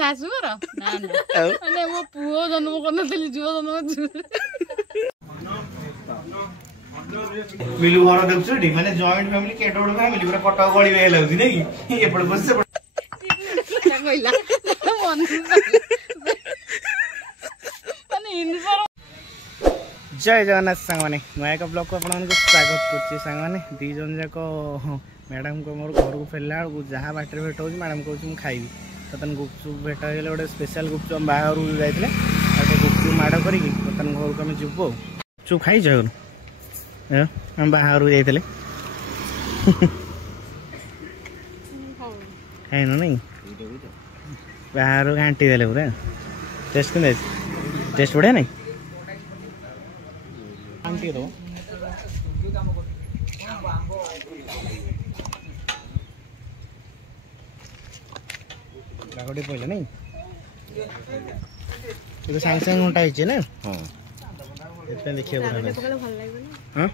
ଶାଶୁଘର ନା ନା ମାନେ ମୋ ପୁଅ ଜନ୍ମ କରିନଥିଲି ଝିଅ ଜନ୍ମ मिलू घर देखुछ माने जॉइंट फैमिली केट बड़ फैमिली पूरा कटक गली में लाउदी नै कि एपड़ बस से कहला मन माने इनफर जय जगन्नाथ सांग माने नया ब्लॉग को आपन को स्वागत करछि सांग माने दी जन जाक मैडम को मोर घर को फेरला को जहां बाटर भेट हो मैडम कहू हम खाइबी तन गुपचुप भेट गेले गोटे स्पेशल गुपचुप बाहर जाइतले आ गुपचुप माड़ करी तन घर को हम जुबो चुप खाइ जगन हम बाहर जाइतले खाइ न नहीं बाहर घांटी देले पूरा टेस्ट के टेस्ट बढ़िया नहीं घांटी दो कागड़ी पहले नहीं ये तो सांग सांग घंटा हिचे ना हां इतना देखिए बड़ा भल लागबो हां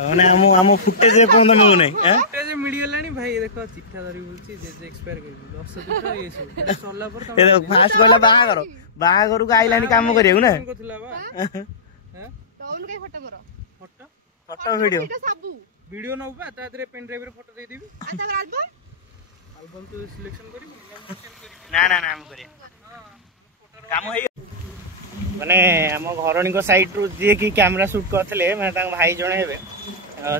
माने हम फुटेज पौंद मिलु नै फुटेज मिली गलानी भाई देखो चिट्ठा धरी बोलची जे एक्सपायर कर 10 चिट्ठा ये सब सोला पर ए फास्ट गला बाहागर को आइलानी काम करियो ना कोथला बा हैं टाउन के फोटो मोर फोटो वीडियो वीडियो न बा ता दरे पेन ड्राइव रे फोटो दे देबी अच्छा एल्बम तो सिलेक्शन करी ना हम करिया काम है माने हम घरणी को साइड रु जे की कैमरा शूट करथले माने तांग भाई जणे हेबे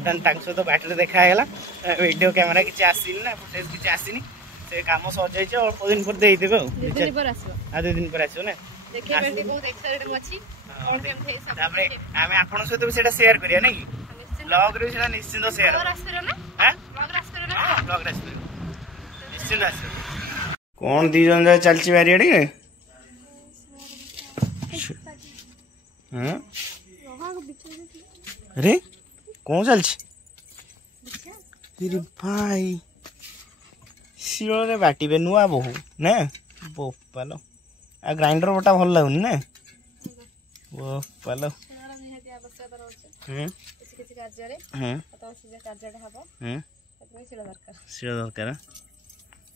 तन तांग सो तो बैटरी देखा हैला वीडियो कैमरा किछ आसीनी ना फुटेज किछ आसीनी से काम सजै छ और दिन पर देई देबो 2 दिन पर आसो आ 2 दिन पर आसो ना देखिए बेटी बहुत एक्साइटेड मछि और केम थे सब तापरे हमें आपन सहित भी सेटा शेयर करिया नै ब्लॉग रे सेटा निश्चित शेयर ब्लॉग रास्ते ना हैं ब्लॉग रास्ते ना ब्लॉग रास्ते निश्चित आसो कोन दी जन जा चलची बारियाडी हाँ अरे कौन चल भाई शिଳରେ ବାଟିବେ नुआ बहु ना बोपालो आ ग्राइंडर बटा भल लागुनी ना बोपालो शिଳ दरकार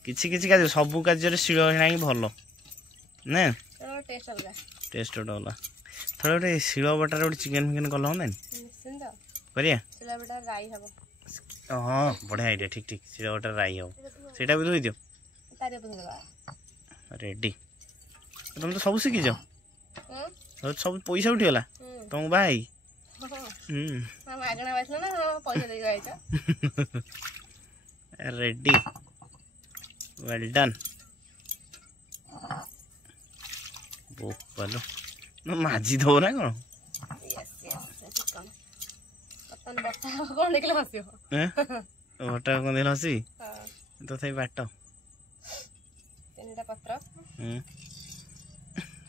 किछि किछि कार्य सब कार्य शिळ हिना भल ना टेस्ट डला थोड़ा गोटे शिल बटार गोटे चिकेन फिकेन कल हम करिया हाँ बढ़िया आइडिया ठीक ठीक शिल बटार राई हम सेटा भी धोई दियो रेडी तुम तो सब शिखी सब पैसा उठीगला तुम भाई रेडी वेल डन बोलो माझी दो ना कौन बटा कौन देख हसी तो थे बाट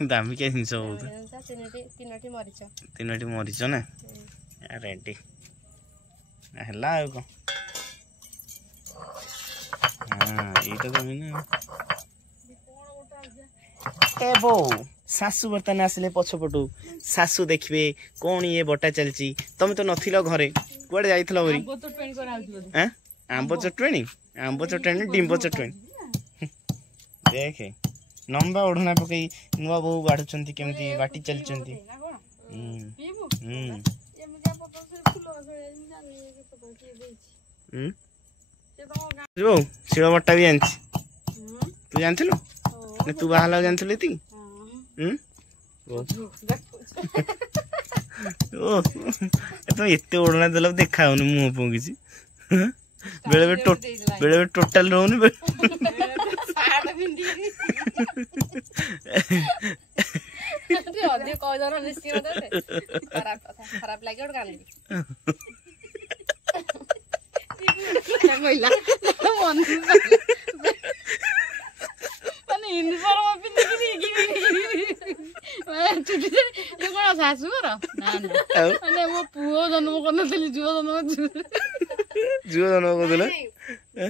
दामिकिया जिन बहुत तीनोटी मरीच ना रेडी है ये बो सासू बर्तन आसिले पछपटू सासू देखिए कौन ये बटा चलची तुम तो नथिलो घरे कुआडे जाइथलो बरी हैं आंब चटणी डिंब चटणी देखे लंबा ओढ़ना पकई नुआ बहु बाढ़ुचंती केमती बाटी चलचंती जो शिଳ बटा भी जानछि तू जानथिलु ने तू बाहला जानथिलु एती तो एते ओढ़ना देला देखा होनी मुंह पो किसी बेले बेले टोटल रहउनी साड बिंदी अरे अधिक कह जरा निश्चित दे खराब लागे और गाली कहला मन माने इनफॉर्म पिंदी ये कौन शाशुघर ना माने मो पुओ जन्म करनथली झियो जन्म कर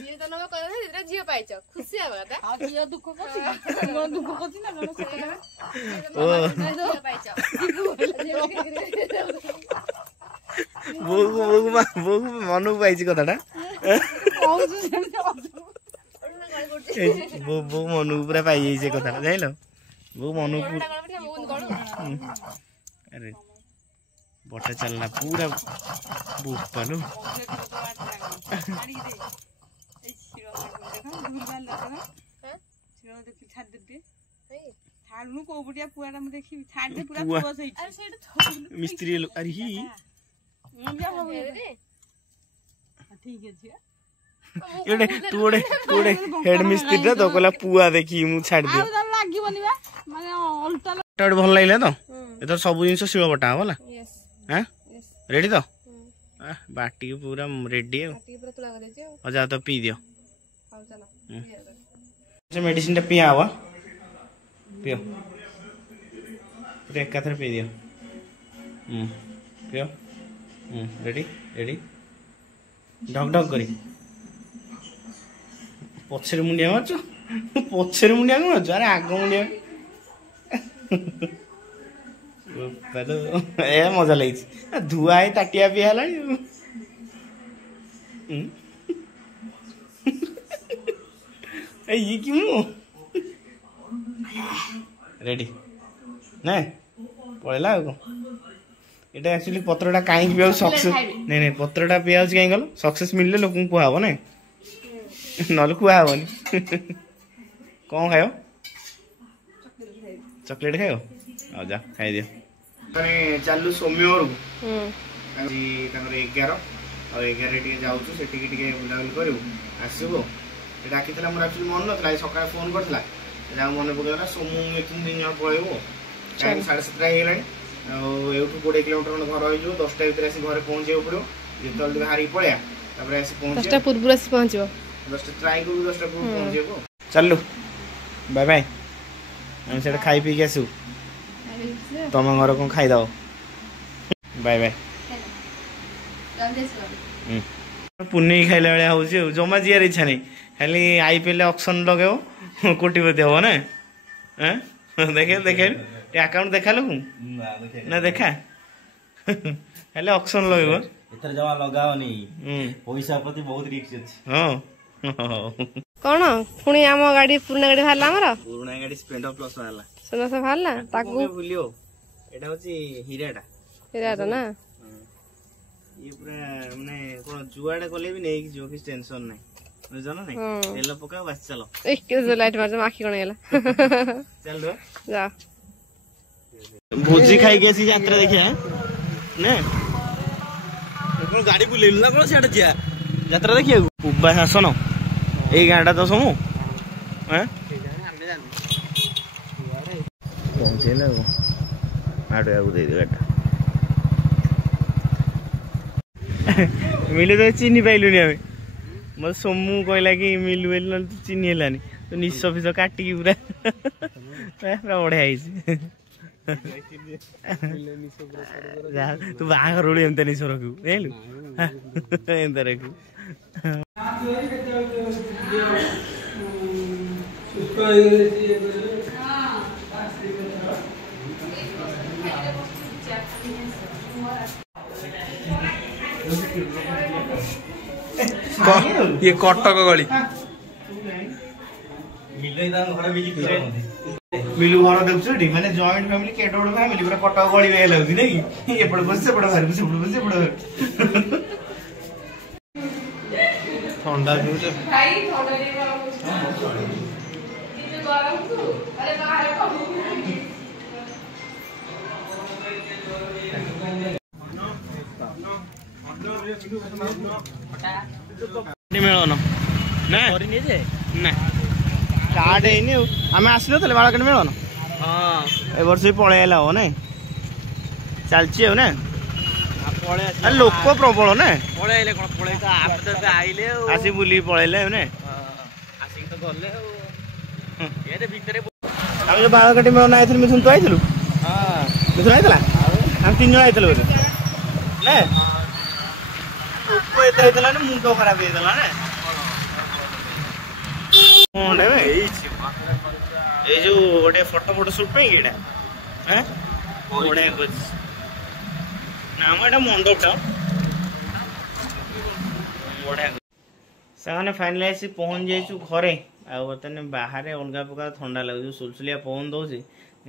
ଝିଅ ଜନ୍ମ କରିବ ସେଥିରେ ଝିଅ ପାଇଛ ଖୁସି ହବା କଥା। ଆଉ ଝିଅ ଦୁଃଖ କରୁଛି ଦୁଃଖ କରୁଛି ନା କଣ ଝିଅ ପାଇଛ ବୋଉ ମନକୁ ପାଇଛି କଥାଟା। ବୋଉ ମନକୁ ପୁରା ପାଇଯାଇଛି ସେ କଥାଟା ଜାଣିଲ। ବୋଉ ମନକୁ ଆରେ ବଟା ଚାଲିଲା ପୁରା ବୋପାଲୁ। ମିସ୍ତ୍ରୀ ଆରେ ତୁ ଗୋଟେ ହେଡ ମିସ୍ତ୍ରୀ ଟା ତ କହିଲା ପୁଆ ଦେଖି ମୁଁ ଛାଡିଦିଅ। ଭଲ ଲାଗିଲା ତ ଏଥର ସବୁ ଜିନିଷ ଶିଳ ବଟା ହବ ହେଲା। ରେଡି ତ ବାଟିକି ପୁରା ରେଡି ଆଉ ଯାଅ ତ ପିଇ ଦିଅ। मेडिसिन पिया हवा पियो एकाथरे पी दियो। पियो रेडी रेडी ढक ढक करी पछरे मुंडिया मारछ पछरे मुंडिया मारछ अरे आग मुंडिया ए मजा लगी धुआ है ताटिया पिया हला ये क्यों रेडी ना पड़ेला एटा एक्चुअली पत्रटा कहीं पिया सक्सेस नहीं नहीं पत्रटा पिया कहीं गल सक्सेस मिलले लोक कुआ हबो ना नले कुआ हबनी कौन खायो चॉकलेट खायो आ जा खाई दियो तने चालू सोम्योर को जी तंगर 11 और 11 टिके जाउछु सेठी टिके बुलाबुल करू आसीबो डाकी मोर एक्चुअली मन ना सका फोन करता मन पकड़ा सोमू तीन दिन पलैबो टाइम 7:30 होगा 20 किलोमीटर घर हो 10टा भर आस घर पहुँचे पड़ो जो बाहर पड़ा पहुँच 10टा ट्राए करूँ 10टा पहुँचे चलू बाय बाय हम से खाई पी के आसू तुम घर कौन खाईद बाय बाय पुन्नी खाइला भाया हूँ जमा जीवार इच्छा नहीं खाली आईपीएल ऑक्शन लगेव कोटिपति हम ना देखे देखे अकाउंट देखा लोक ना देखा खाली ऑक्शन लगेव एतर जमा लगाओनी पैसा प्रति बहुत रिस्क अछि। हां कोन पुनी आम गाड़ी पुराना गाड़ी भाला हमर पुराना गाड़ी स्प्लेंडर प्लस वाला सुनो से भाला ताकू भूलियो एटा होची हीराटा ना ये पूरा माने कोन जुआडे कोले भी नहीं जो कि टेंशन नहीं बुझना नहीं तेल पका बस चलो एक के लाइट मार आखी कोन गेला चल दो जा भोजी खाई गेसी यात्रा देखिया ने कोन गाड़ी बुलेल ना कोन सेटा जिया यात्रा देखिया उबा शासन ए गाडा तो समू हैं पहुंचेला आडे आगु दे दे गाडा मिले तो चीनी पाइलुनी हमें मत सोमू कहला कि मिलू बेल न चीनी हेलानी तो निश फिश काटिकी पूरा पूरा बढ़िया तू बाहर एमता निश रखू जानलु एमता रखू ये कटक गली मिलू घर देखुछ माने जॉइंट फैमिली केट बड़ फैमिली पूरा कटक गली में लागुदी नै कि एपड़ बस सेपड़ बाहर बस सेपड़ बस सेपड़ ठंडा पिउछ भाई ठंडा नहीं गरम तू अरे बाहर कबू मिलन ना स्टार्ट है आम आस बाड़क मिलन हाँ ए वर्ष पलैला हम ना चलची ना लोक प्रबल ना आसी बुली पलैले ना जो बाड़काटी मिलन आई मिथुन तू आई मिथुन आई हम 3 जन आई ना मुंड खराब हो କଣଟା ବେ ଏଇ ଯୋଉ ଗୋଟେ ଫଟୋ ସୁଟ୍ ପାଇଁ ଏଇଟା ବଢିଆ କରିଛି ନା ଆମ ଏଇଟା ମଣ୍ଡପଟା ବଢିଆ ସେମାନେ ଫାଇନାଲି ଆସି ପହଞ୍ଚି ଯାଇଛୁ ଘରେ ଆଉ ବର୍ତ୍ତମାନ ବାହାରେ ଅଲଗା ପ୍ରକାର ଥଣ୍ଡା ଲାଗୁଛି ସୁଲସୁଲିଆ ପବନ ଦଉଛି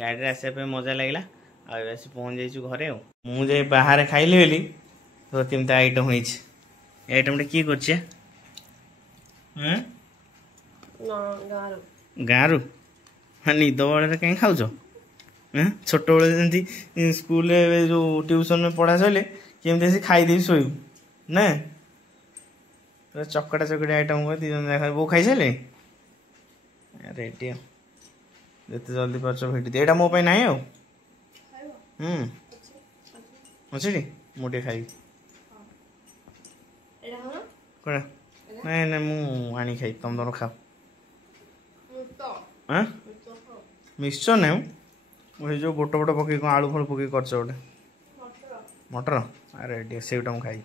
ଗାଡ଼ିରେ ଆସିବା ପାଇଁ ମଜା ଲାଗିଲା ଆଉ ଏବେ ଆସି ପହଞ୍ଚି ଯାଇଛୁ ଘରେ ଆଉ ମୁଁ ଯାଇ ବାହାରେ ଖାଇଲି ବୋଲି ତ କେମିତି ଆଇଟମ୍ ହେଇଛି ଏ ଆଇଟମ୍ଟା କିଏ କରିଛି ଗାଁରୁ ନିଦ ବେଳରେ କାହିଁ ଖାଉଛ ଛୋଟବେଳେ ଯେମିତି ସ୍କୁଲରେ ଯେଉଁ ଟ୍ୟୁସନରେ ପଢ଼ା ସରିଲେ କେମିତି ଆସି ଖାଇଦେବି ଶୋଇବୁ ନା ଚକଟା ଚକଟି ଆଇଟମ୍ କରି 2 ଜଣ ଯାକ ବୋଉ ଖାଇସାରିଲେ ରେଡ଼ି ଆଉ ଯେତେ ଜଲ୍ଦି ପାରୁଛ ଭିଡ଼ି ଦିଅ ଏଇଟା ମୋ ପାଇଁ ନାହିଁ ଆଉ ଅଛି ଟି ମୁଁ ଟିକେ ଖାଇବି କ'ଣ ନାଇଁ ନାଇଁ ମୁଁ ଆଣି ଖାଇବି ତମେ ତମର ଖାଅ ମିକ୍ସଚର ନାହିଁ ଏଇ ଯେଉଁ ଗୋଟ ପକେଇ କ'ଣ ଆଳୁ ଫଳୁ ପକେଇ କରିଛ ଗୋଟେ ମଟର ରେଡ଼ି ସେଇଟା ମୁଁ ଖାଇବି